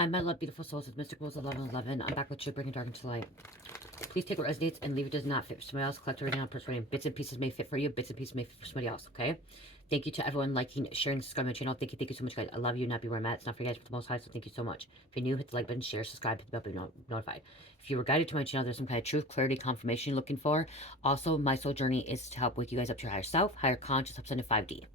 Hi, my love, beautiful souls. It's Mystic Rose 1111. I'm back with you, bringing dark into light. Please take what resonates and leave it does not fit for somebody else. Collect everything on personal. Bits and pieces may fit for you. Bits and pieces may fit for somebody else, okay? Thank you to everyone liking, sharing, subscribing to my channel. Thank you so much, guys. I love you, not be where I'm at. It's not for you guys, but the most high, so thank you so much. If you're new, hit the like button, share, subscribe, hit the bell, be notified. If you were guided to my channel, there's some kind of truth, clarity, confirmation you're looking for. Also, my soul journey is to help wake you guys up to your higher self, higher conscious, up to 5D.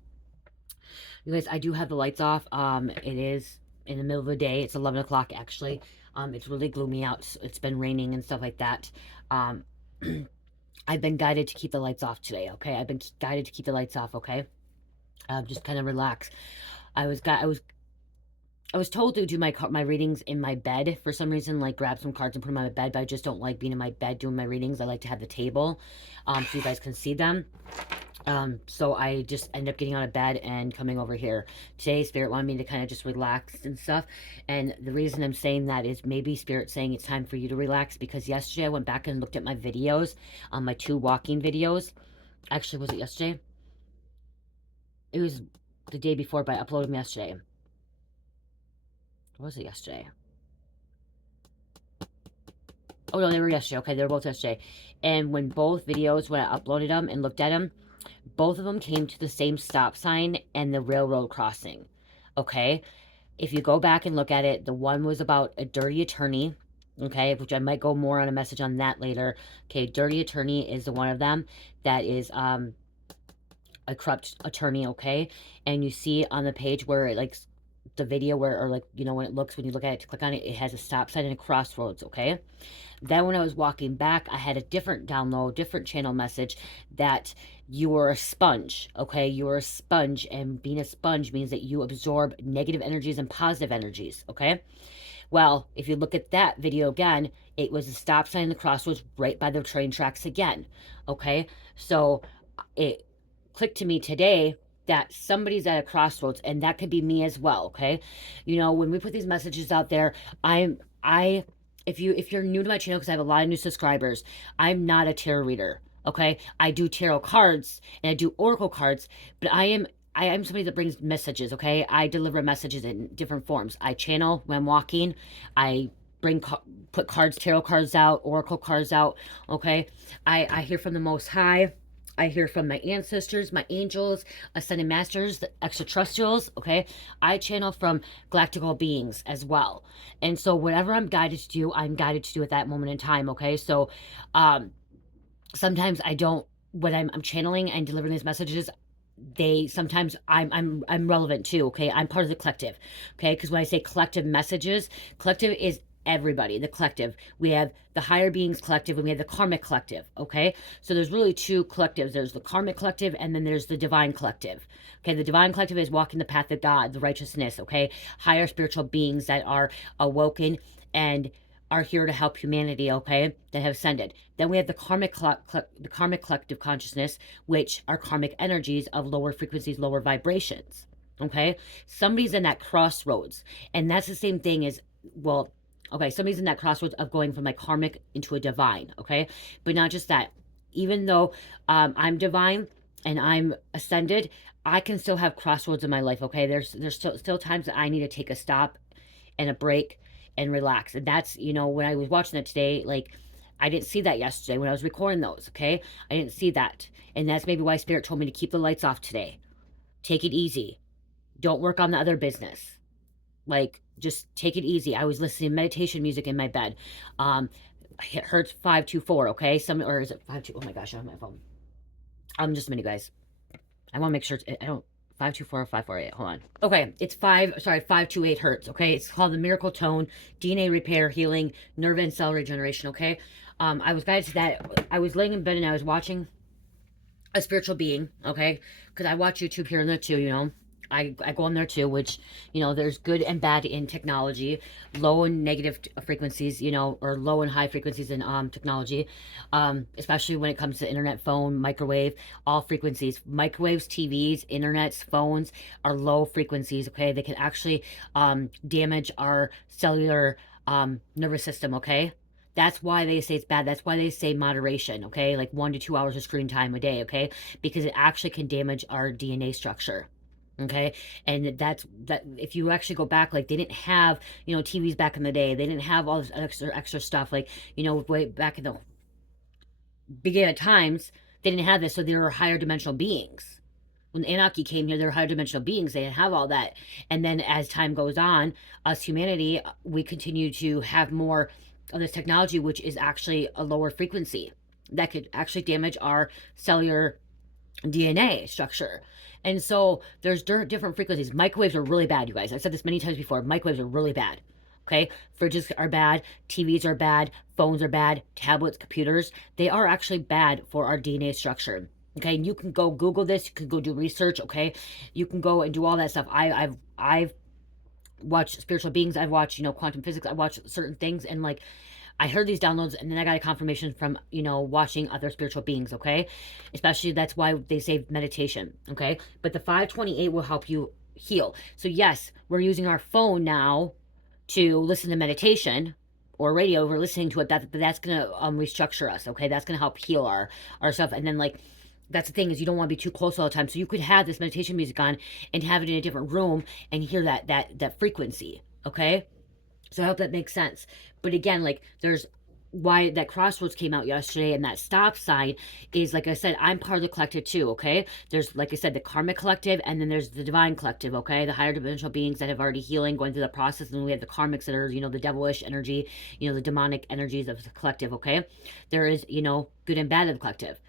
You guys, I do have the lights off. It is in the middle of the day. It's 11 o'clock, actually. It's really gloomy out. It's been raining and stuff like that. I've been guided to keep the lights off today, okay? I've been guided to keep the lights off, okay? Just kind of relax. I was told to do my readings in my bed for some reason, like grab some cards and put them on my bed, but I just don't like being in my bed doing my readings. I like to have the table so you guys can see them. So I just end up getting out of bed and coming over here. Today, Spirit wanted me to kind of just relax and stuff. And the reason I'm saying that is maybe Spirit saying it's time for you to relax, because yesterday I went back and looked at my videos, my 2 walking videos. Actually, was it yesterday? It was the day before, but I uploaded them yesterday. Or was it yesterday? Oh, no, they were yesterday. Okay, they were both yesterday. And when both videos, when I uploaded them and looked at them, both of them came to the same stop sign and the railroad crossing, okay? If you go back and look at it, the one was about a dirty attorney, okay, which I might go more on a message on that later. Okay, dirty attorney is the one of them that is a corrupt attorney, okay? And you see on the page where it, like, the video where, or like, you know, when it looks, when you look at it, to click on it, it has a stop sign and a crossroads, okay? Then when I was walking back, I had a different download, different channel message that you are a sponge, okay? You are a sponge, and being a sponge means that you absorb negative energies and positive energies, okay? Well, if you look at that video again, it was a stop sign in the crossroads right by the train tracks again, okay? So it clicked to me today that somebody's at a crossroads, and that could be me as well, okay? You know, when we put these messages out there, if you're new to my channel, because I have a lot of new subscribers, I'm not a tarot reader, okay? I do tarot cards and I do oracle cards, but I am somebody that brings messages, okay? I deliver messages in different forms. I channel when I'm walking. I put cards, tarot cards out, oracle cards out, okay? I hear from the Most High. I hear from my ancestors, my angels, ascended masters, the extraterrestrials, okay? I channel from galactical beings as well. And so whatever I'm guided to do, I'm guided to do at that moment in time, okay? So sometimes I don't, when I'm channeling and delivering these messages, sometimes I'm relevant too, okay? I'm part of the collective, okay? Because when I say collective messages, collective is everybody, the collective. We have the higher beings collective and we have the karmic collective, okay? So there's really 2 collectives. There's the karmic collective and then there's the divine collective. Okay, the divine collective is walking the path of God, the righteousness, okay? Higher spiritual beings that are awoken and are here to help humanity, okay, that have ascended. Then we have the karmic collective consciousness, which are karmic energies of lower frequencies, lower vibrations, okay? Somebody's in that crossroads, and that's the same thing as, well, okay, somebody's in that crossroads of going from like karmic into a divine, okay? But not just that. Even though I'm divine and I'm ascended, I can still have crossroads in my life, okay? There's still times that I need to take a stop and a break and relax. And that's, you know, when I was watching that today, like, I didn't see that yesterday when I was recording those, okay? I didn't see that. And that's maybe why Spirit told me to keep the lights off today. Take it easy. Don't work on the other business. Like, just take it easy. I was listening to meditation music in my bed. It Hertz 524, okay? Or is it 52? Oh my gosh, I have my phone. Just a minute, guys. I want to make sure I don't 524 or 548. Hold on. Okay, it's 528 hertz. Okay, it's called the Miracle Tone, DNA repair, healing, nerve and cell regeneration. Okay, I was guided to that. I was laying in bed and I was watching a spiritual being. Okay, because I watch YouTube here and there too. You know, I go on there too, which, you know, there's good and bad in technology, low and negative frequencies, you know, or low and high frequencies in technology, especially when it comes to internet, phone, microwave, all frequencies. Microwaves, TVs, internets, phones are low frequencies, okay? They can actually damage our cellular nervous system, okay? That's why they say it's bad. That's why they say moderation, okay? Like 1 to 2 hours of screen time a day, okay? Because it actually can damage our DNA structure. Okay. And that's that. If you actually go back, like, they didn't have, TVs back in the day. They didn't have all this extra stuff. Like, way back in the beginning of times, they didn't have this. So they were higher dimensional beings. When the Anunnaki came here, they're higher dimensional beings. They didn't have all that. And then as time goes on, us humanity, we continue to have more of this technology, which is actually a lower frequency that could actually damage our cellular DNA structure. And so there's different frequencies. Microwaves are really bad, you guys. I've said this many times before. Microwaves are really bad. Okay? Fridges are bad. TVs are bad. Phones are bad. Tablets, computers. They are actually bad for our DNA structure. Okay? And you can go Google this. You can go do research. Okay? You can go and do all that stuff. I've watched spiritual beings. I've watched, quantum physics. I've watched certain things. And like, I heard these downloads and then I got a confirmation from, watching other spiritual beings, okay? Especially that's why they say meditation, okay? But the 528 will help you heal. So yes, we're using our phone now to listen to meditation or radio. We're listening to it, but that's going to restructure us, okay? That's going to help heal our stuff. And then like, that's the thing, is you don't want to be too close all the time. So you could have this meditation music on and have it in a different room and hear that frequency, okay? So I hope that makes sense. But again, like, there's why that Crossroads came out yesterday, and that stop sign is, like I said, I'm part of the collective too, okay? There's, like I said, the karmic collective, and then there's the divine collective, okay? The higher dimensional beings that have already healing, going through the process, and then we have the karmics that are, the devilish energy, the demonic energies of the collective, okay? There is, good and bad of the collective.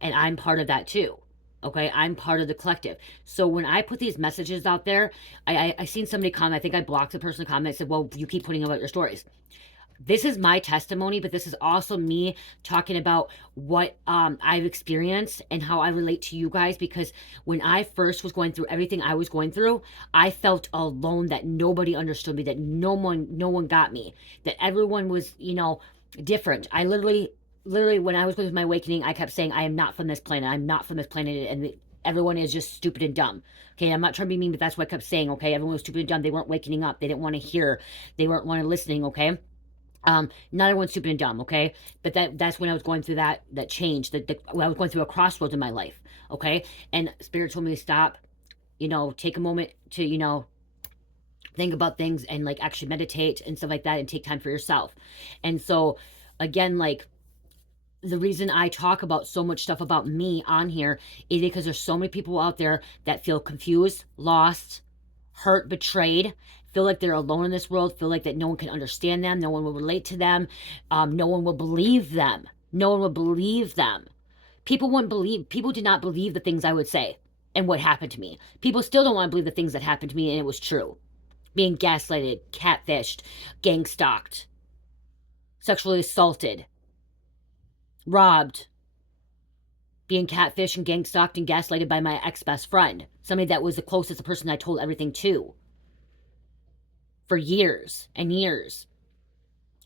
And I'm part of that too. Okay, I'm part of the collective. So when I put these messages out there, I seen somebody comment. I think I blocked the person comment. Said, "Well, you keep putting about your stories." This is my testimony, but this is also me talking about what I've experienced and how I relate to you guys. Because when I first was going through everything I was going through, I felt alone. That nobody understood me. That no one got me. That everyone was, different. I literally, when I was going through my awakening, I kept saying, I am not from this planet. I'm not from this planet. And everyone is just stupid and dumb. Okay, I'm not trying to be mean, but that's what I kept saying. Okay, everyone was stupid and dumb. They weren't waking up. They didn't want to hear. They weren't want to listening. Okay. Not everyone's stupid and dumb, okay? But that's when I was going through that change. When I was going through a crossroads in my life, okay? And Spirit told me to stop, take a moment to, think about things and like actually meditate and stuff like that and take time for yourself. And so again, like, the reason I talk about so much stuff about me on here is because there's so many people out there that feel confused, lost, hurt, betrayed, feel like they're alone in this world, feel like that no one can understand them, no one will relate to them, no one will believe them. No one will believe them. People did not believe the things I would say and what happened to me. People still don't want to believe the things that happened to me and it was true. Being gaslighted, catfished, gang stalked, sexually assaulted, robbed, being catfished and gang stalked and gaslighted by my ex-best friend, somebody that was the closest person I told everything to for years and years,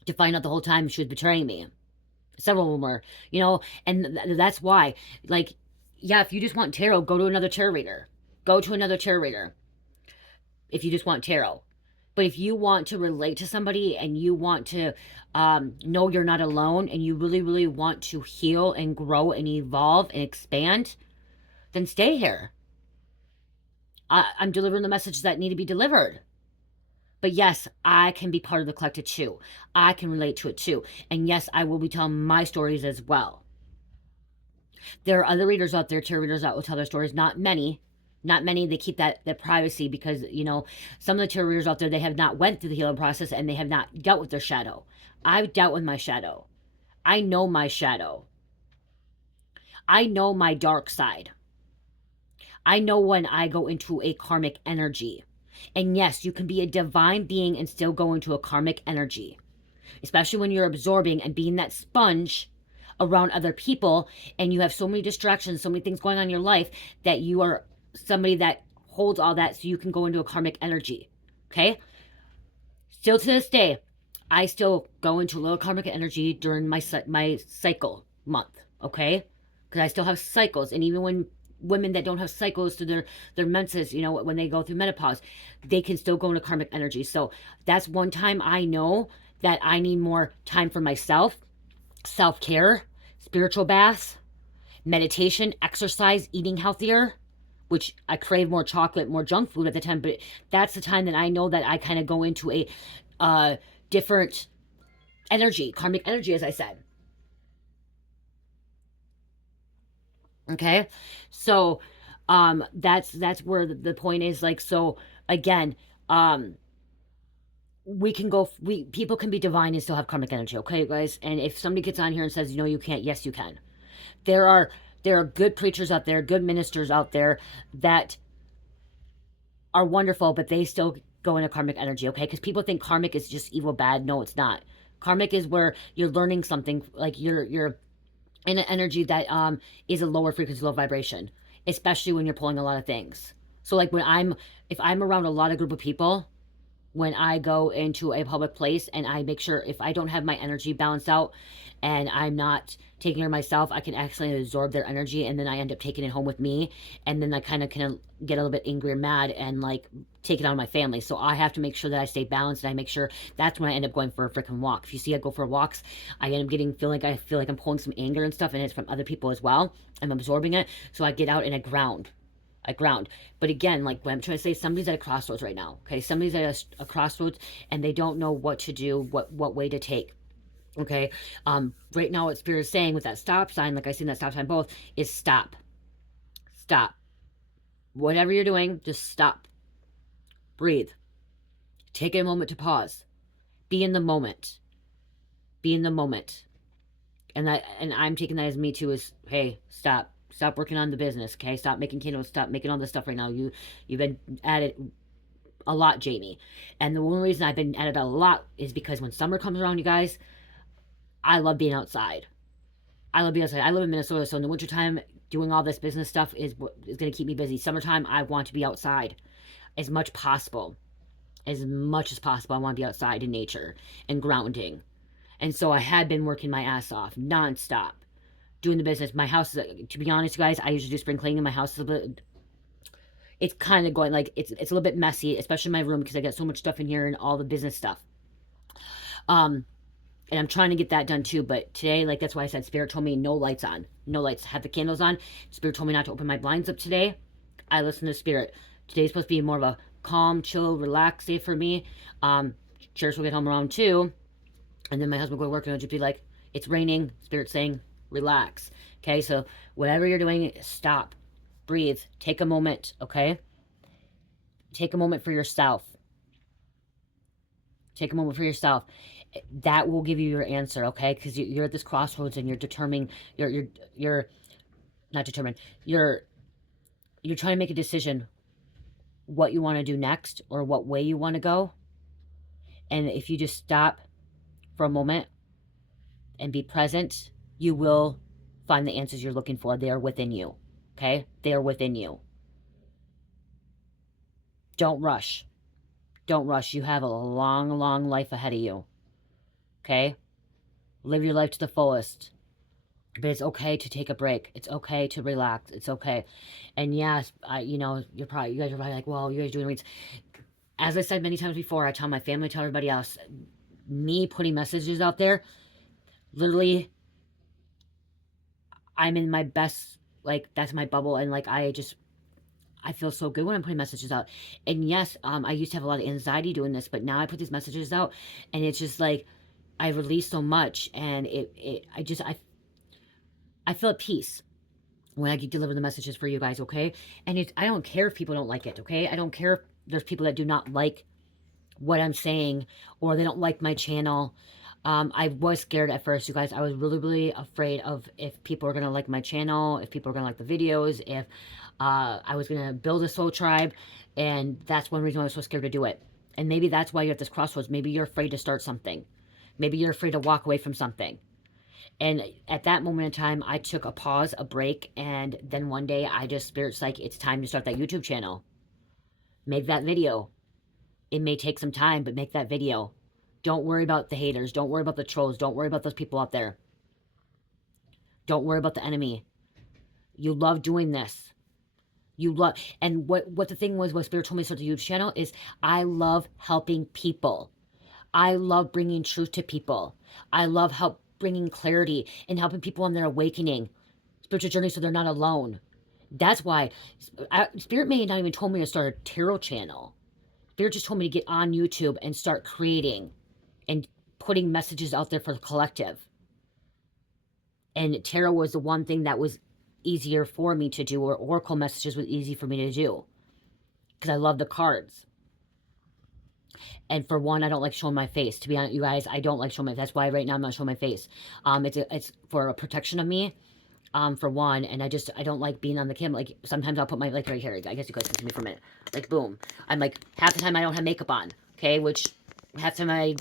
to find out the whole time she was betraying me. Several of them were, and that's why, like, yeah, if you just want tarot, go to another tarot reader. Go to another tarot reader if you just want tarot. But if you want to relate to somebody and you want to know you're not alone and you really, really want to heal and grow and evolve and expand, then stay here. I'm delivering the messages that need to be delivered. But yes, I can be part of the collective too. I can relate to it too. And yes, I will be telling my stories as well. There are other readers out there, tarot readers that will tell their stories. Not many. Not many. They keep that privacy because, some of the tarot readers out there, they have not went through the healing process and they have not dealt with their shadow. I've dealt with my shadow. I know my shadow. I know my dark side. I know when I go into a karmic energy. And yes, you can be a divine being and still go into a karmic energy. Especially when you're absorbing and being that sponge around other people and you have so many distractions, so many things going on in your life that you are somebody that holds all that so you can go into a karmic energy. Okay? Still to this day, I still go into a little karmic energy during my cycle month. Okay? Because I still have cycles. And even when women that don't have cycles through their menses, when they go through menopause, they can still go into karmic energy. So that's one time I know that I need more time for myself, self-care, spiritual baths, meditation, exercise, eating healthier, which I crave more chocolate, more junk food at the time. But that's the time that I know that I kind of go into a different energy, karmic energy, as I said. Okay, so that's where the point is. Like, so again, um we can go, we people can be divine and still have karmic energy, okay, guys? And if somebody gets on here and says, you know, you can't, yes, you can. There are good preachers out there, good ministers out there that are wonderful, but they still go into karmic energy, okay? Because people think karmic is just evil, bad. No, it's not. Karmic is where you're learning something, like you're in an energy that is a lower frequency, low vibration, especially when you're pulling a lot of things. So like when if I'm around a lot of group of people, when I go into a public place, and I make sure if I don't have my energy balanced out and I'm not taking care of myself, I can actually absorb their energy, and then I end up taking it home with me, and then I kind of get a little bit angry or mad and like take it on my family. So I have to make sure that I stay balanced, and I make sure that's when I end up going for a freaking walk. If you see I go for walks, I end up I feel like I'm pulling some anger and stuff, and it's from other people as well. I'm absorbing it, so I get out and I ground. But again, like what I'm trying to say, somebody's at a crossroads right now. Okay, somebody's at a crossroads, and they don't know what to do, what way to take. Okay, right now what Spirit is saying with that stop sign, like I see that stop sign both, is stop. Stop. Whatever you're doing, just stop. Breathe. Take a moment to pause. Be in the moment. Be in the moment. And I'm taking that as me too, is hey, stop. Stop working on the business, okay? Stop making candles. Stop making all this stuff right now. You've been at it a lot, Jamie. And the only reason I've been at it a lot is because when summer comes around, you guys, I love being outside. I love being outside. I live in Minnesota, so in the wintertime, doing all this business stuff is what is going to keep me busy. Summertime, I want to be outside as much possible. As much as possible, I want to be outside in nature and grounding. And so I had been working my ass off nonstop, doing the business. My house is, to be honest, you guys, I usually do spring cleaning. My house is a bit, it's kind of going like it's a little bit messy, especially my room because I got so much stuff in here and all the business stuff. And I'm trying to get that done too. But today, like that's why I said Spirit told me no lights on, no lights. Have the candles on. Spirit told me not to open my blinds up today. I listened to Spirit. Today's supposed to be more of a calm, chill, relax day for me. Church will get home around 2, and then my husband will go to work, and it'll just be like, it's raining. Spirit saying relax. Okay, so whatever you're doing, stop, breathe, take a moment. Okay, take a moment for yourself. Take a moment for yourself. That will give you your answer, okay? Because you're at this crossroads, and you're determining. You're not determined. You're trying to make a decision what you want to do next or what way you want to go. And if you just stop for a moment and be present, you will find the answers you're looking for. They are within you. Okay? They are within you. Don't rush. Don't rush. You have a long, long life ahead of you. Okay? Live your life to the fullest. But it's okay to take a break. It's okay to relax. It's okay. And yes, you guys are probably like, well, you guys doing reads. As I said many times before, I tell my family, tell everybody else, me putting messages out there, literally, I'm in my best, like, that's my bubble. And like, I feel so good when I'm putting messages out. And yes, I used to have a lot of anxiety doing this, but now I put these messages out, and it's just like, I release so much, and I feel at peace when I deliver the messages for you guys, okay? And I don't care if people don't like it, okay? I don't care if there's people that do not like what I'm saying, or they don't like my channel. I was scared at first, you guys. I was really, really afraid of if people are going to like my channel, if people are going to like the videos, if I was going to build a soul tribe. And that's one reason why I was so scared to do it. And maybe that's why you're at this crossroads. Maybe you're afraid to start something. Maybe you're afraid to walk away from something. And at that moment in time, I took a pause, a break, and then one day Spirit's like, it's time to start that YouTube channel. Make that video. It may take some time, but make that video. Don't worry about the haters. Don't worry about the trolls. Don't worry about those people out there. Don't worry about the enemy. You love doing this. You love, and what the thing was, what Spirit told me to start the YouTube channel is, I love helping people. I love bringing truth to people. I love bringing clarity and helping people on their awakening, spiritual journey, so they're not alone. That's why Spirit may not even told me to start a tarot channel. Spirit just told me to get on YouTube and start creating and putting messages out there for the collective. And tarot was the one thing that was easier for me to do, or oracle messages was easy for me to do, because I love the cards. And for one, I don't like showing my face. To be honest, you guys, I don't like showing my face. That's why right now I'm not showing my face. It's for a protection of me, for one. And I don't like being on the camera. Like, sometimes I'll put my, like, right here. I guess you guys can see me for a minute. Like, boom. I'm like, half the time I don't have makeup on. Okay? Which, half the time I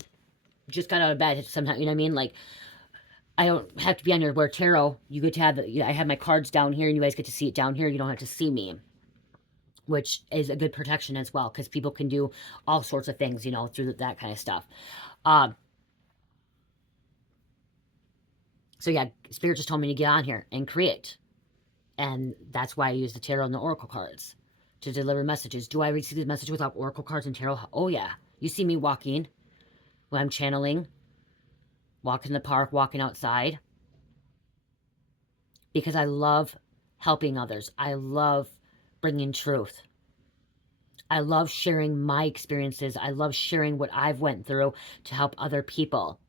just got out of bed. Sometimes, you know what I mean? Like, I don't have to be on your where tarot. You get to have, I have my cards down here, and you guys get to see it down here. You don't have to see me, which is a good protection as well, because people can do all sorts of things, you know, through that kind of stuff. So yeah, Spirit just told me to get on here and create. And that's why I use the tarot and the oracle cards to deliver messages. Do I receive the message without oracle cards and tarot? Oh yeah. You see me walking when I'm channeling, walking in the park, walking outside. Because I love helping others. I love bringing truth. I love sharing my experiences. I love sharing what I've went through to help other people.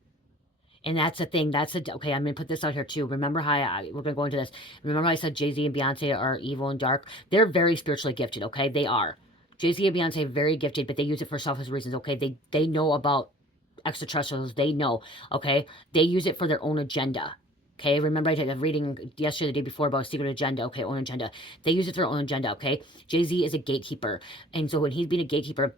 And that's the thing. Okay, I'm going to put this out here too. Remember how we're going to go into this. Remember how I said Jay-Z and Beyonce are evil and dark? They're very spiritually gifted, okay? They are. Jay-Z and Beyonce are very gifted, but they use it for selfish reasons, okay? They know about extraterrestrials. They know, okay? They use it for their own agenda. Okay, remember I did a reading yesterday, the day before, about a secret agenda. Okay, own agenda. They use it for their own agenda, okay? Jay-Z is a gatekeeper. And so when he's being a gatekeeper,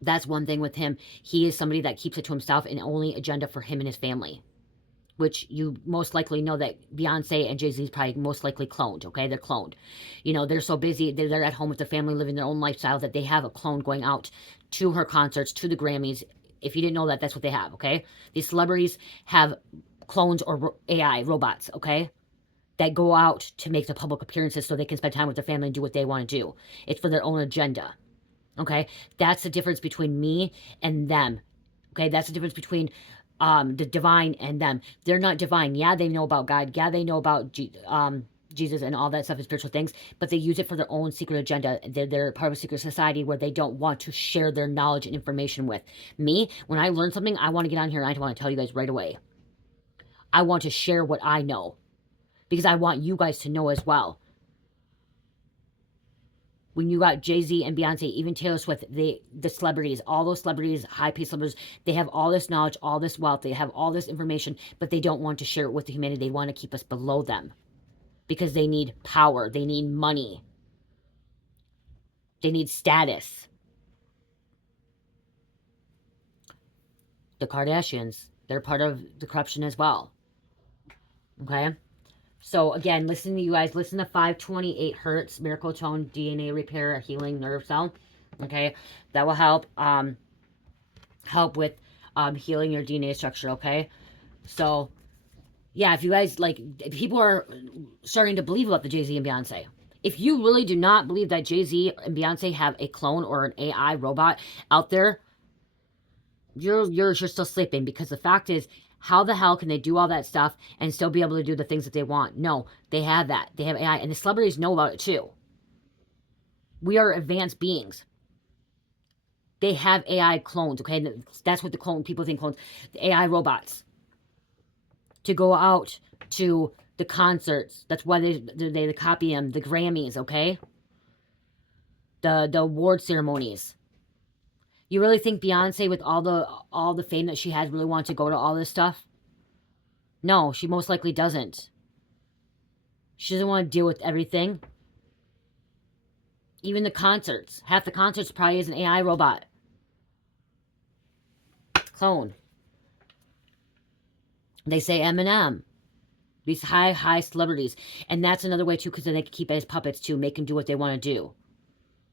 that's one thing with him. He is somebody that keeps it to himself and only agenda for him and his family. Which you most likely know that Beyonce and Jay-Z is probably most likely cloned, okay? They're cloned. You know, they're so busy, they're at home with their family, living their own lifestyle, that they have a clone going out to her concerts, to the Grammys. If you didn't know that, that's what they have, okay? These celebrities have clones or AI robots, okay, that go out to make the public appearances so they can spend time with their family and do what they want to do. It's for their own agenda, okay? That's the difference between me and them, okay? That's the difference between the divine and them. They're not divine. Yeah, they know about God. Yeah, they know about Jesus and all that stuff and spiritual things, but they use it for their own secret agenda. They're part of a secret society where they don't want to share their knowledge and information with me. When I learn something, I want to get on here and I want to tell you guys right away. I want to share what I know, because I want you guys to know as well. When you got Jay-Z and Beyonce, even Taylor Swift, the celebrities, all those celebrities, high-paid celebrities, they have all this knowledge, all this wealth, they have all this information, but they don't want to share it with the humanity. They want to keep us below them because they need power, they need money, they need status. The Kardashians, they're part of the corruption as well. Okay? So again, listen to you guys. Listen to 528 hertz, miracle tone, DNA repair, healing nerve cell. Okay, that will help help with healing your DNA structure. Okay, so yeah, if you guys people are starting to believe about the Jay-Z and Beyonce. If you really do not believe that Jay-Z and Beyonce have a clone or an AI robot out there, you're still sleeping, because the fact is, how the hell can they do all that stuff and still be able to do the things that they want? No, they have that. They have AI, and the celebrities know about it too. We are advanced beings. They have AI clones, okay? That's what the clone people think clones. The AI robots to go out to the concerts. That's why they copy them. The Grammys, okay? The award ceremonies. You really think Beyonce, with all the fame that she has, really wants to go to all this stuff? No, she most likely doesn't. She doesn't want to deal with everything. Even the concerts. Half the concerts probably is an AI robot. Clone. They say Eminem. These high celebrities. And that's another way too, because then they can keep it as puppets too, make them do what they want to do.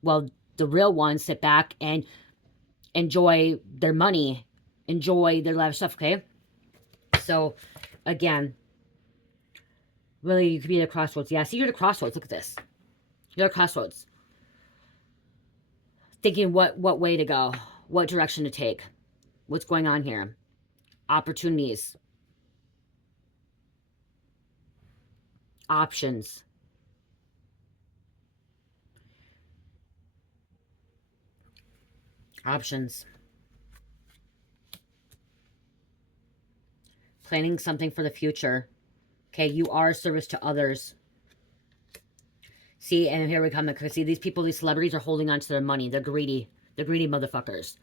Well, the real ones sit back and enjoy their money, enjoy their lavish stuff, okay? So, again, really, you could be at a crossroads. Yeah, see, you're at a crossroads. Look at this. You're at a crossroads. Thinking what way to go, what direction to take, what's going on here. Opportunities. Options. Options. Planning something for the future. Okay, you are a service to others. See, and here we come. See, these people, these celebrities are holding on to their money. They're greedy. They're greedy motherfuckers.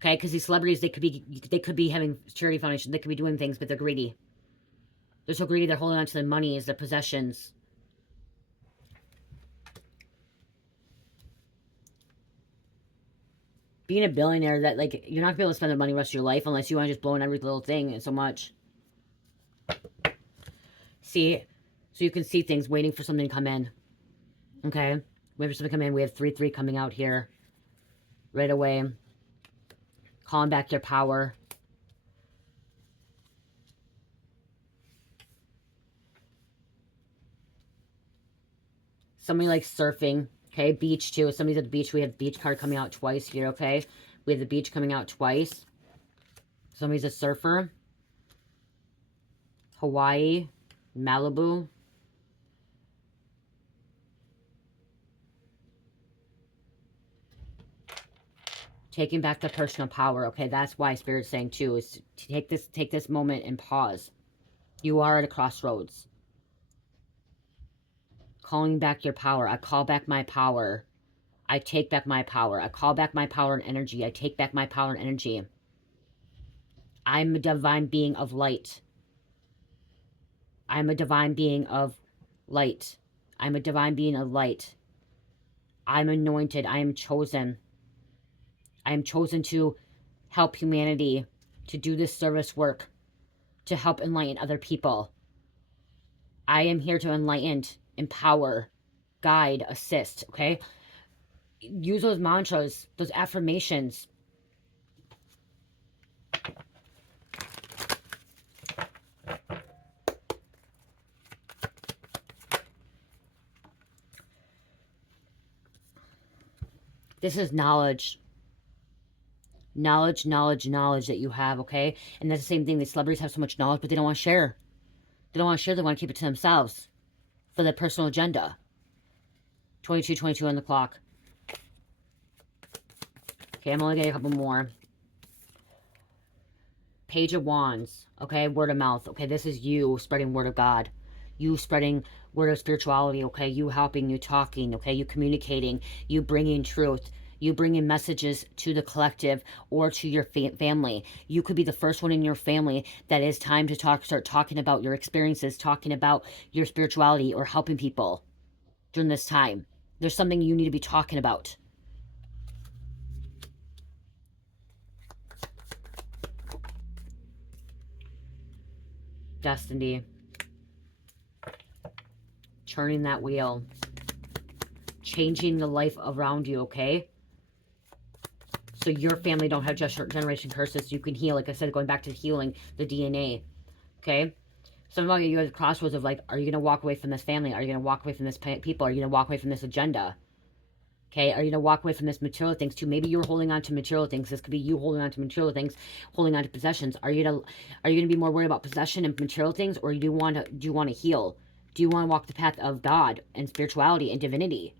Okay, because these celebrities, they could be having charity foundations. They could be doing things, but they're greedy. They're so greedy. They're holding on to their money, as their possessions. Being a billionaire, that like you're not gonna be able to spend the money the rest of your life unless you want to just blow on every little thing and so much. See, so you can see things waiting for something to come in. Okay, waiting for something to come in. We have 3-3 coming out here right away. Calling back your power. Somebody likes surfing. Okay, beach too. If somebody's at the beach, we have beach card coming out twice here, okay? We have the beach coming out twice. Somebody's a surfer. Hawaii. Malibu. Taking back the personal power, okay? That's why Spirit's saying too, is to take this moment and pause. You are at a crossroads. Calling back your power. I call back my power. I take back my power. I call back my power and energy. I take back my power and energy. I'm a divine being of light. I'm a divine being of light. I'm a divine being of light. I'm anointed. I am chosen. I am chosen to help humanity, to do this service work, to help enlighten other people. I am here to enlighten, empower, guide, assist, okay? Use those mantras, those affirmations. This is knowledge. Knowledge, knowledge, knowledge that you have, okay? And that's the same thing. These celebrities have so much knowledge, but they don't want to share. They don't want to share. They want to keep it to themselves for their personal agenda. 22:22 on the clock. Okay, I'm only getting a couple more. Page of Wands. Okay, word of mouth. Okay, this is you spreading word of God. You spreading word of spirituality. Okay, you helping, you talking. Okay, you communicating. You bringing truth. You bringing messages to the collective or to your family. You could be the first one in your family that is time to start talking about your experiences, talking about your spirituality or helping people during this time. There's something you need to be talking about. Destiny. Turning that wheel. Changing the life around you, okay? So your family don't have just generation curses. You can heal. Like I said, going back to healing the DNA. Okay? Some of you are at the crossroads of like, are you going to walk away from this family? Are you going to walk away from this people? Are you going to walk away from this agenda? Okay? Are you going to walk away from this material things too? Maybe you're holding on to material things. This could be you holding on to material things, holding on to possessions. Are you going to be more worried about possession and material things, or do you want to heal? Do you want to walk the path of God and spirituality and divinity?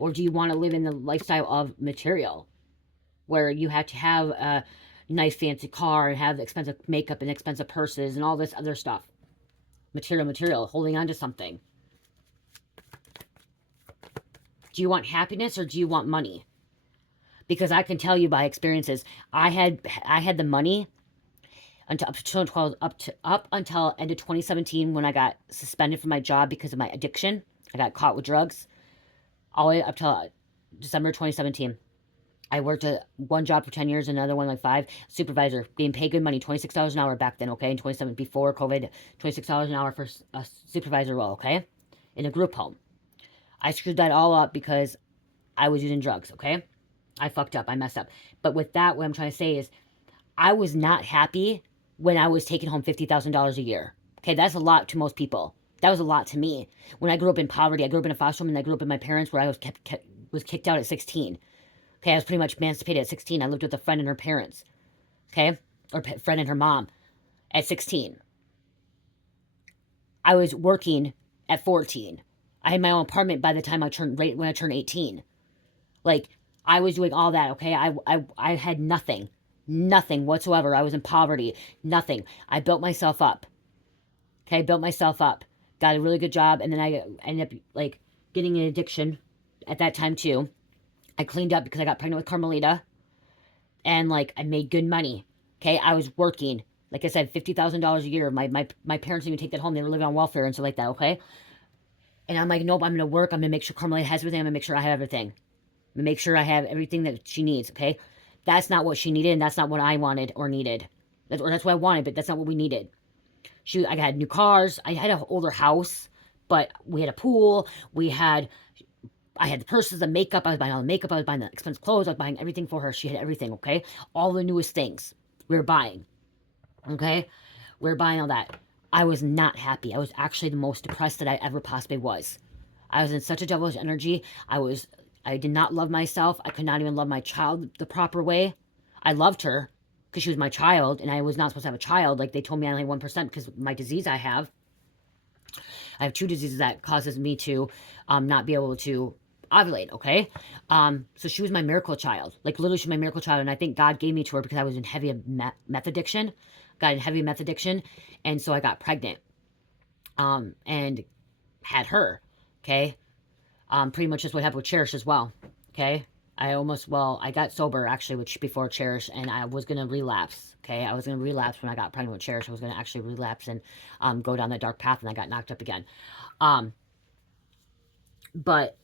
Or do you want to live in the lifestyle of material, where you have to have a nice fancy car and have expensive makeup and expensive purses and all this other stuff? Material, holding on to something. Do you want happiness or do you want money? Because I can tell you by experiences, I had the money until up until end of 2017 when I got suspended from my job because of my addiction. I got caught with drugs. All the way up till December 2017. I worked at one job for 10 years, another one like 5. Supervisor, being paid good money, $26 an hour back then, okay? In 27, before COVID, $26 an hour for a supervisor role, okay? In a group home. I screwed that all up because I was using drugs, okay? I fucked up. I messed up. But with that, what I'm trying to say is I was not happy when I was taking home $50,000 a year. Okay, that's a lot to most people. That was a lot to me. When I grew up in poverty, I grew up in a foster home, and I grew up with my parents where I was kicked out at 16. Okay, I was pretty much emancipated at 16. I lived with a friend and her parents. Okay, or friend and her mom at 16. I was working at 14. I had my own apartment by the time when I turned 18. Like, I was doing all that, okay? I had nothing. Nothing whatsoever. I was in poverty. Nothing. I built myself up. Okay, I built myself up. Got a really good job, and then I ended up like getting an addiction at that time too. I cleaned up because I got pregnant with Carmelita, and like I made good money. Okay, I was working. Like I said, $50,000 a year. My parents didn't even take that home. They were living on welfare and stuff like that. Okay, and I'm like, nope. I'm gonna work. I'm gonna make sure Carmelita has everything. I'm gonna make sure I have everything. I'm gonna make sure I have everything that she needs. Okay, that's not what she needed, and that's not what I wanted or needed. That's what I wanted, but that's not what we needed. I had new cars. I had an older house, but we had a pool. I had the purses, the makeup. I was buying all the makeup. I was buying the expensive clothes. I was buying everything for her. She had everything, okay? All the newest things we were buying, okay? We were buying all that. I was not happy. I was actually the most depressed that I ever possibly was. I was in such a devilish energy. I did not love myself. I could not even love my child the proper way. I loved her because she was my child, and I was not supposed to have a child. Like they told me I only had 1% because of my disease I have. I have two diseases that causes me to not be able to ovulate, okay? So she was my miracle child. Like literally she was my miracle child, and I think God gave me to her because I was in heavy meth addiction. Got in heavy meth addiction, and so I got pregnant. And had her, okay? Pretty much just what happened with Cherish as well, okay? I got sober actually before Cherish, and I was gonna relapse, okay? I was gonna relapse when I got pregnant with Cherish. I was gonna actually relapse and go down that dark path, and I got knocked up again. Um, but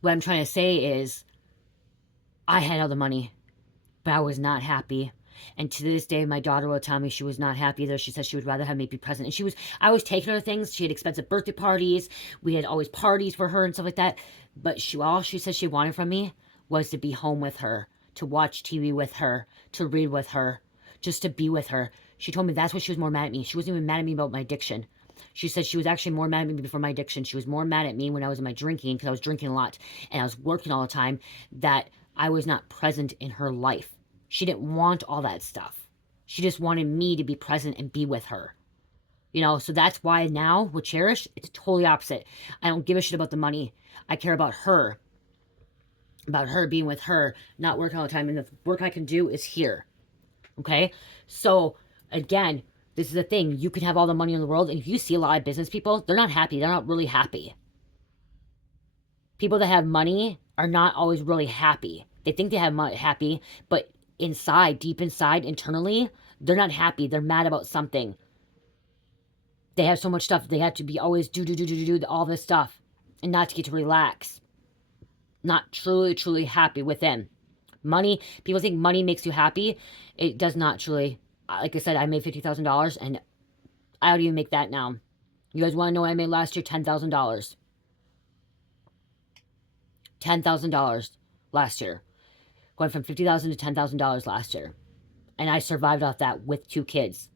what I'm trying to say is, I had all the money, but I was not happy. And to this day, my daughter will tell me she was not happy either. She said she would rather have me be present. And I was taking her to things. She had expensive birthday parties. We had always parties for her and stuff like that. But all she said she wanted from me was to be home with her, to watch TV with her, to read with her, just to be with her. She told me that's what she was more mad at me. She wasn't even mad at me about my addiction. She said she was actually more mad at me before my addiction. She was more mad at me when I was in my drinking, because I was drinking a lot and I was working all the time, that I was not present in her life. She didn't want all that stuff. She just wanted me to be present and be with her. So that's why now with Cherish, it's totally opposite. I don't give a shit about the money. I care about her being with her, not working all the time. And the work I can do is here. Okay? So, again, this is the thing. You can have all the money in the world, and if you see a lot of business people, they're not happy. They're not really happy. People that have money are not always really happy. They think they have happy, but inside, deep inside, internally, they're not happy. They're mad about something. They have so much stuff. They have to be always do all this stuff and not to get to relax. Not truly happy within. Money, people think money makes you happy. It does not truly. Like I said, I made $50,000, and I don't even make that now. You guys want to know what I made last year? $10,000. $10,000 last year. Going from $50,000 to $10,000 last year. And I survived off that with 2 kids.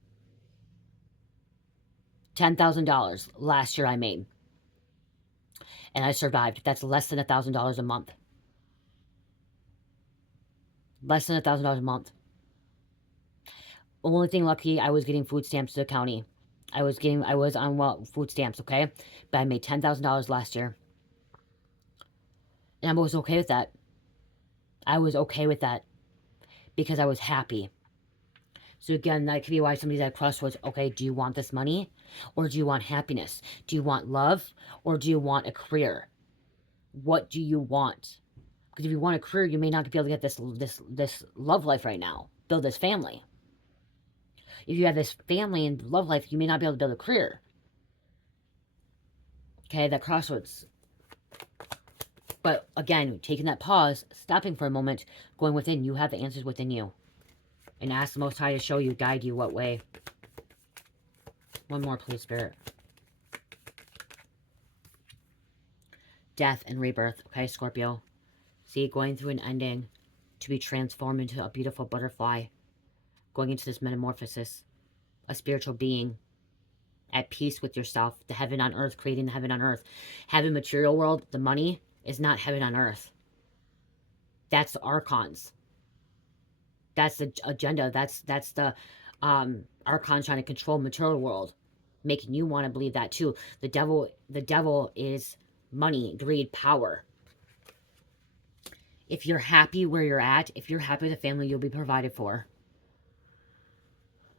$10,000 last year I made. And I survived. That's less than $1,000 a month. Less than $1,000 a month. Only thing lucky, I was getting food stamps to the county. I was on food stamps, okay? But I made $10,000 last year. And I was okay with that. I was okay with that. Because I was happy. So again, that could be why somebody's at Crossroads. Okay, do you want this money? Or do you want happiness? Do you want love? Or do you want a career? What do you want? Because if you want a career, you may not be able to get this love life right now. Build this family. If you have this family and love life, you may not be able to build a career. Okay, that Crossroads. But again, taking that pause, stopping for a moment, going within, you have the answers within you. And ask the Most High to show you, guide you what way. One more, please, Spirit. Death and rebirth. Okay, Scorpio. See, going through an ending to be transformed into a beautiful butterfly. Going into this metamorphosis. A spiritual being. At peace with yourself. The heaven on earth. Creating the heaven on earth. Heaven, material world, the money is not heaven on earth. That's the archons. That's the agenda. That's the archons trying to control material world, making you want to believe that too. The devil is money, greed, power. If you're happy where you're at, if you're happy with the family, you'll be provided for.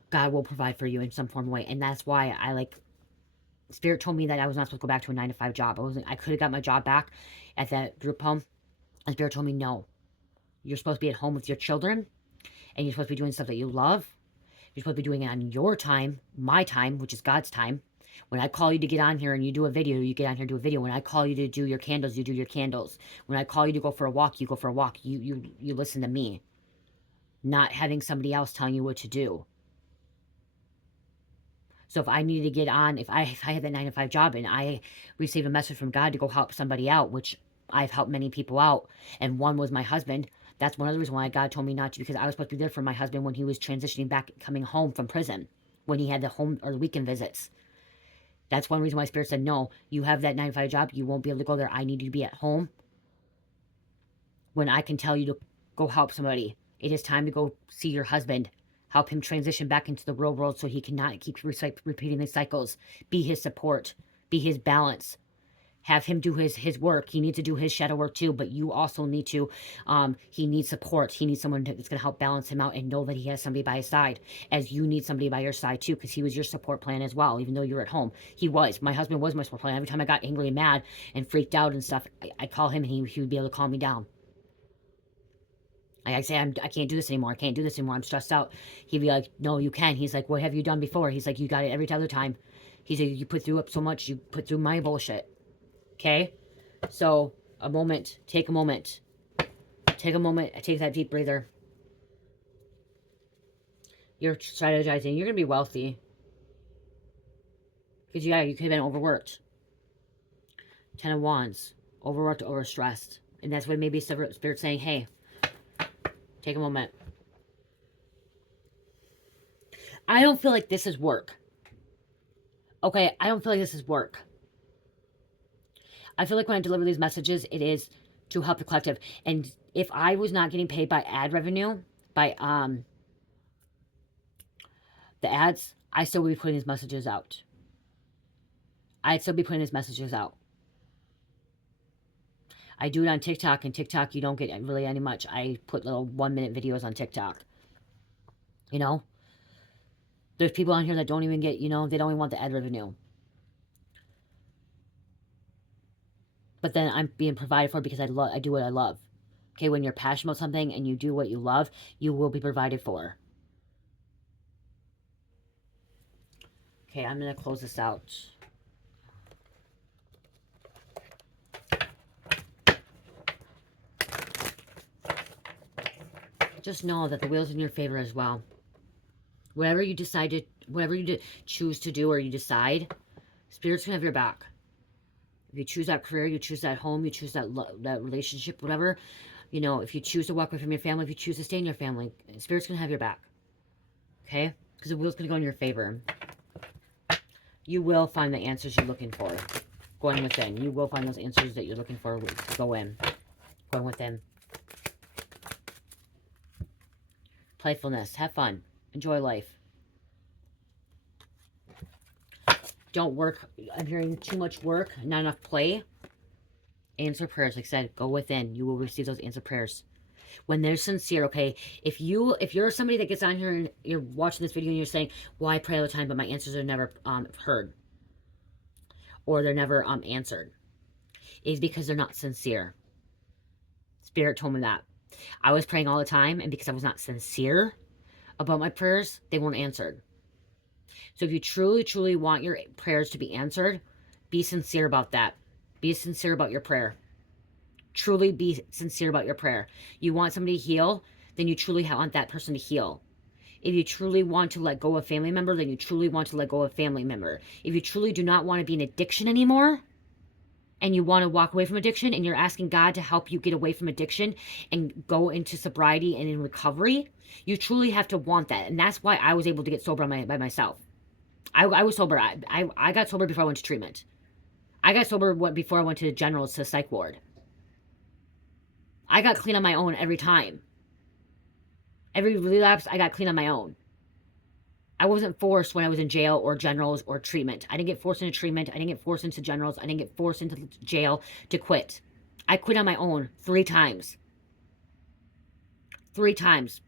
God will provide for you in some form of way. And that's why Spirit told me that I was not supposed to go back to a 9-to-5 job. I could have got my job back at that group home. And Spirit told me, no, you're supposed to be at home with your children, and you're supposed to be doing stuff that you love. You're supposed to be doing it on your time, my time, which is God's time. When I call you to get on here and you do a video, you get on here and do a video. When I call you to do your candles, you do your candles. When I call you to go for a walk, you go for a walk. You listen to me. Not having somebody else telling you what to do. So if I needed to get on, if I had that 9-to-5 job and I received a message from God to go help somebody out, which I've helped many people out, and one was my husband, that's one of the reasons why God told me not to, because I was supposed to be there for my husband when he was transitioning back, coming home from prison, when he had the home or the weekend visits. That's one reason why Spirit said, no, you have that 9-to-5 job, you won't be able to go there. I need you to be at home when I can tell you to go help somebody. It is time to go see your husband. Help him transition back into the real world so he cannot keep repeating the cycles. Be his support. Be his balance. Have him do his work. He needs to do his shadow work too, but you also need to, he needs support. He needs someone that's going to help balance him out and know that he has somebody by his side, as you need somebody by your side too, because he was your support plan as well, even though you're at home. He was. My husband was my support plan. Every time I got angry and mad and freaked out and stuff, I'd call him and he would be able to calm me down. I say, I can't do this anymore. I can't do this anymore. I'm stressed out. He'd be like, no, you can. He's like, what have you done before? He's like, you got it every other time. He's like, you put through up so much. You put through my bullshit. Okay? So, a moment. Take a moment. Take a moment. Take that deep breather. You're strategizing. You're going to be wealthy. Because, yeah, you could have been overworked. 10 of Wands. Overworked, overstressed. And that's what maybe Spirit's saying, hey, take a moment. I don't feel like this is work. Okay, I don't feel like this is work. I feel like when I deliver these messages, it is to help the collective. And if I was not getting paid by ad revenue, by the ads, I still would be putting these messages out. I'd still be putting these messages out. I do it on TikTok, and TikTok, you don't get really any much. I put little 1-minute videos on TikTok. You know? There's people on here that don't even get, you know, they don't even want the ad revenue. But then I'm being provided for because I do what I love. Okay, when you're passionate about something and you do what you love, you will be provided for. Okay, I'm going to close this out. Just know that the wheel's in your favor as well. Whatever you decided, whatever you choose to do or you decide, Spirit's going to have your back. If you choose that career, you choose that home, you choose that relationship, whatever, you know, if you choose to walk away from your family, if you choose to stay in your family, Spirit's going to have your back. Okay? Because the wheel's going to go in your favor. You will find the answers you're looking for. Going within. You will find those answers that you're looking for. Go in. Going within. Playfulness. Have fun. Enjoy life. Don't work. I'm hearing too much work, not enough play. Answer prayers. Like I said, go within. You will receive those answer prayers. When they're sincere, okay? If you're somebody that gets on here and you're watching this video and you're saying, well, I pray all the time, but my answers are never heard. Or they're never answered. It's because they're not sincere. Spirit told me that. I was praying all the time, and because I was not sincere about my prayers, they weren't answered. So if you truly, truly want your prayers to be answered, be sincere about that. Be sincere about your prayer. Truly be sincere about your prayer. You want somebody to heal, then you truly want that person to heal. If you truly want to let go of a family member, then you truly want to let go of a family member. If you truly do not want to be in addiction anymore, and you want to walk away from addiction, and you're asking God to help you get away from addiction and go into sobriety and in recovery, you truly have to want that. And that's why I was able to get sober by myself. I was sober. I got sober before I went to treatment. I got sober before I went to generals, to psych ward. I got clean on my own every time. Every relapse, I got clean on my own. I wasn't forced when I was in jail or generals or treatment. I didn't get forced into treatment. I didn't get forced into generals. I didn't get forced into jail to quit. I quit on my own 3 times. 3 times.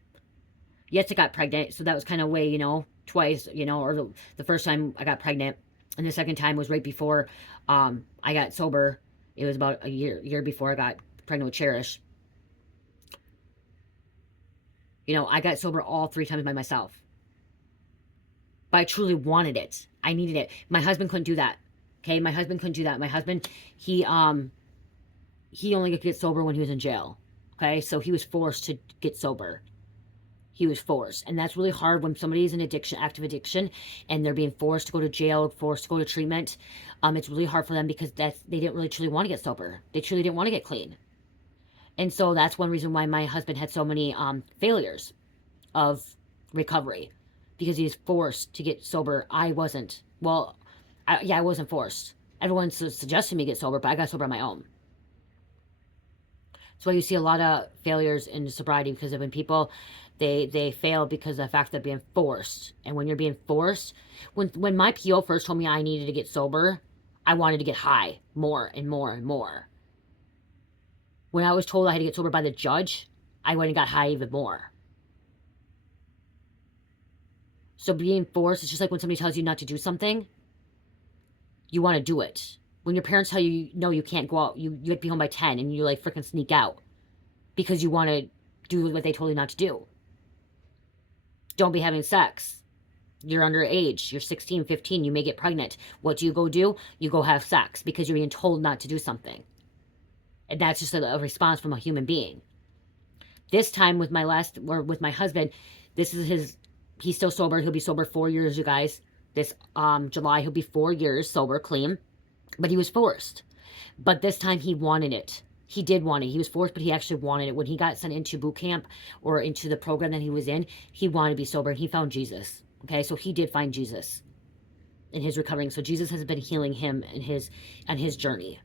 Yes, I got pregnant, so that was kind of way, you know, twice, you know, or the first time I got pregnant, and the second time was right before I got sober. It was about a year before I got pregnant with Cherish. You know, I got sober all 3 times by myself. But I truly wanted it. I needed it. My husband couldn't do that. Okay, my husband couldn't do that. My husband, he only could get sober when he was in jail. Okay, so he was forced to get sober. He was forced, and that's really hard when somebody's in addiction, active addiction, and they're being forced to go to jail, forced to go to treatment. It's really hard for them because they didn't really truly want to get sober. They truly didn't want to get clean, and so that's one reason why my husband had so many failures of recovery, because he was forced to get sober. I wasn't. Well, I wasn't forced. Everyone suggested me get sober, but I got sober on my own. That's why you see a lot of failures in sobriety, because of when people they fail because of the fact that they're being forced. And when you're being forced, when my PO first told me I needed to get sober, I wanted to get high more and more and more. When I was told I had to get sober by the judge, I went and got high even more. So being forced, it's just like when somebody tells you not to do something, you want to do it. When your parents tell you, no, you can't go out, you have to be home by 10, and you like freaking sneak out because you want to do what they told you not to do. Don't be having sex. You're underage. You're 16, 15. You may get pregnant. What do? You go have sex because you're being told not to do something. And that's just a response from a human being. This time with with my husband, this is he's still sober. He'll be sober 4 years, you guys. This July, he'll be 4 years sober, clean. But he was forced. But this time he wanted it. He did want it. He was forced, but he actually wanted it. When he got sent into boot camp or into the program that he was in, he wanted to be sober, and he found Jesus. Okay, so he did find Jesus in his recovering. So Jesus has been healing him in his journey.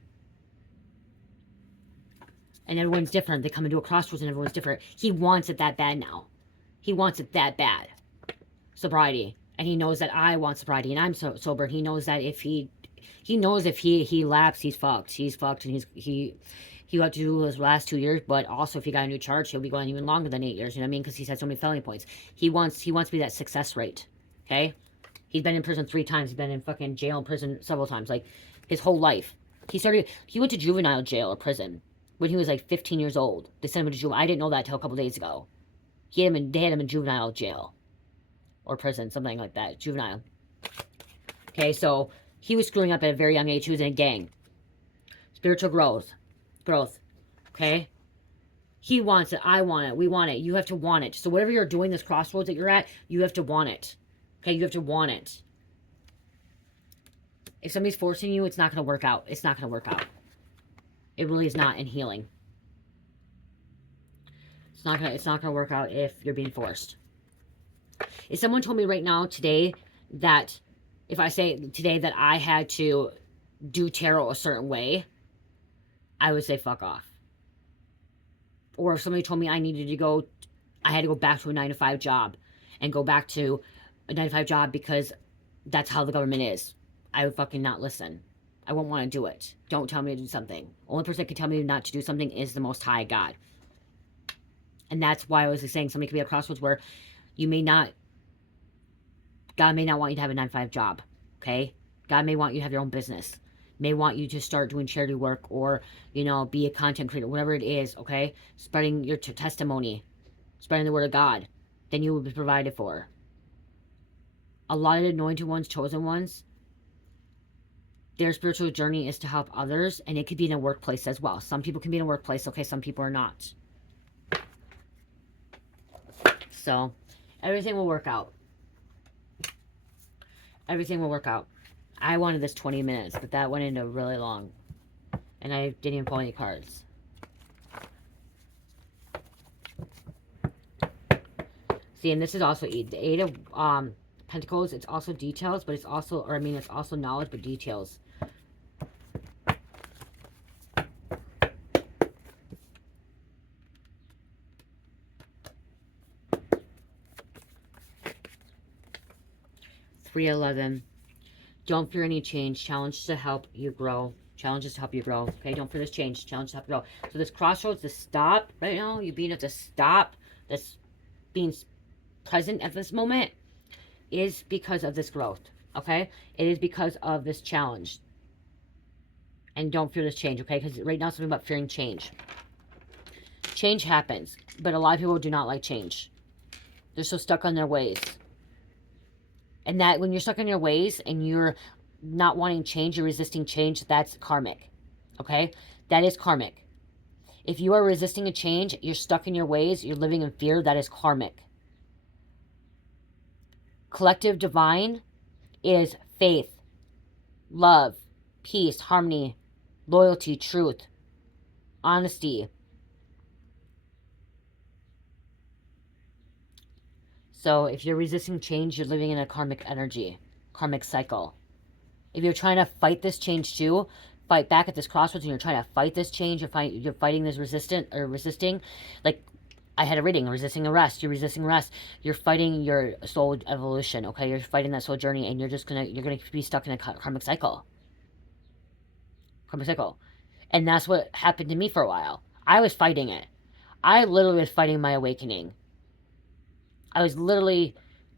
And everyone's different. They come into a crossroads and everyone's different. He wants it that bad now. He wants it that bad. Sobriety. And he knows that I want sobriety and I'm sober. And he knows that if he lapses, he's fucked. He's fucked, and he got to do his last 2 years, but also if he got a new charge, he'll be going even longer than 8 years, you know what I mean? Because he's had so many felony points. He wants to be that success rate, okay? He's been in prison 3 times. He's been in fucking jail and prison several times, like, his whole life. He went to juvenile jail or prison when he was, like, 15 years old. They sent him to juvenile. I didn't know that until a couple days ago. They had him in juvenile jail or prison, something like that, juvenile. Okay, so he was screwing up at a very young age. He was in a gang. Spiritual growth, okay? He wants it, I want it, we want it, you have to want it. So whatever you're doing, this crossroads that you're at, you have to want it, okay? You have to want it. If somebody's forcing you, it's not going to work out. It's not going to work out. It really is not in healing. It's not going to work out if you're being forced. If someone told me right now, today, that if I say today that I had to do tarot a certain way, I would say fuck off. Or if somebody told me I had to go back to a 9-to-5 job and go back to a 9-to-5 job because that's how the government is, I would fucking not listen. I won't want to do it. Don't tell me to do something. Only person that can tell me not to do something is the Most High God. And that's why I was saying somebody could be at a crossroads where God may not want you to have a 9-to-5 job, okay? God may want you to have your own business. May want you to start doing charity work or, you know, be a content creator, whatever it is, okay? Spreading your testimony, spreading the word of God, then you will be provided for. A lot of the anointed ones, chosen ones, their spiritual journey is to help others, and it could be in a workplace as well. Some people can be in a workplace, okay? Some people are not. So, everything will work out. Everything will work out. I wanted this 20 minutes, but that went into really long. And I didn't even pull any cards. See, and this is also the 8 of Pentacles. It's also details, but it's also, it's also knowledge, but details. $311. Don't fear any change. Challenge to help you grow. Challenges to help you grow. Okay, don't fear this change. Challenge to help you grow. So this crossroads, the stop right now, you being at the stop that's being present at this moment is because of this growth, okay? It is because of this challenge. And don't fear this change, okay? Because right now it's something about fearing change. Change happens, but a lot of people do not like change. They're so stuck on their ways. And that when you're stuck in your ways and you're not wanting change, you're resisting change, that's karmic, okay? That is karmic. If you are resisting a change, you're stuck in your ways, you're living in fear, that is karmic. Collective divine is faith, love, peace, harmony, loyalty, truth, honesty. So if you're resisting change, you're living in a karmic energy, karmic cycle. If you're trying to fight this change too, fight back at this crossroads and you're trying to fight this change, you're fighting this resisting, like I had a reading, resisting arrest, you're resisting arrest, you're fighting your soul evolution, okay? You're fighting that soul journey and you're gonna be stuck in a karmic cycle. Karmic cycle. And that's what happened to me for a while. I was fighting it. I literally was fighting my awakening. I was literally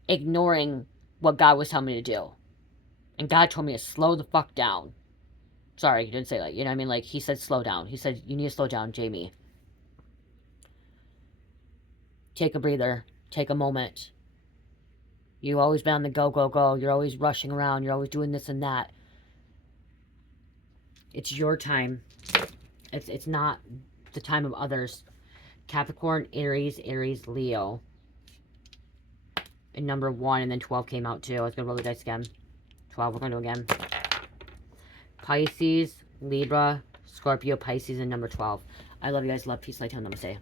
ignoring what God was telling me to do. And God told me to slow the fuck down. Sorry, he didn't say like, you know what I mean? Like, he said slow down. He said, you need to slow down, Jamie. Take a breather. Take a moment. You've always been on the go, go, go. You're always rushing around. You're always doing this and that. It's your time. It's not the time of others. Capricorn, Aries, Leo. And number 1 and then 12 came out too. I was going to roll the dice again. 12, we're going to do again. Pisces, Libra, Scorpio, Pisces, and number 12. I love you guys. Love, peace, light, namaste.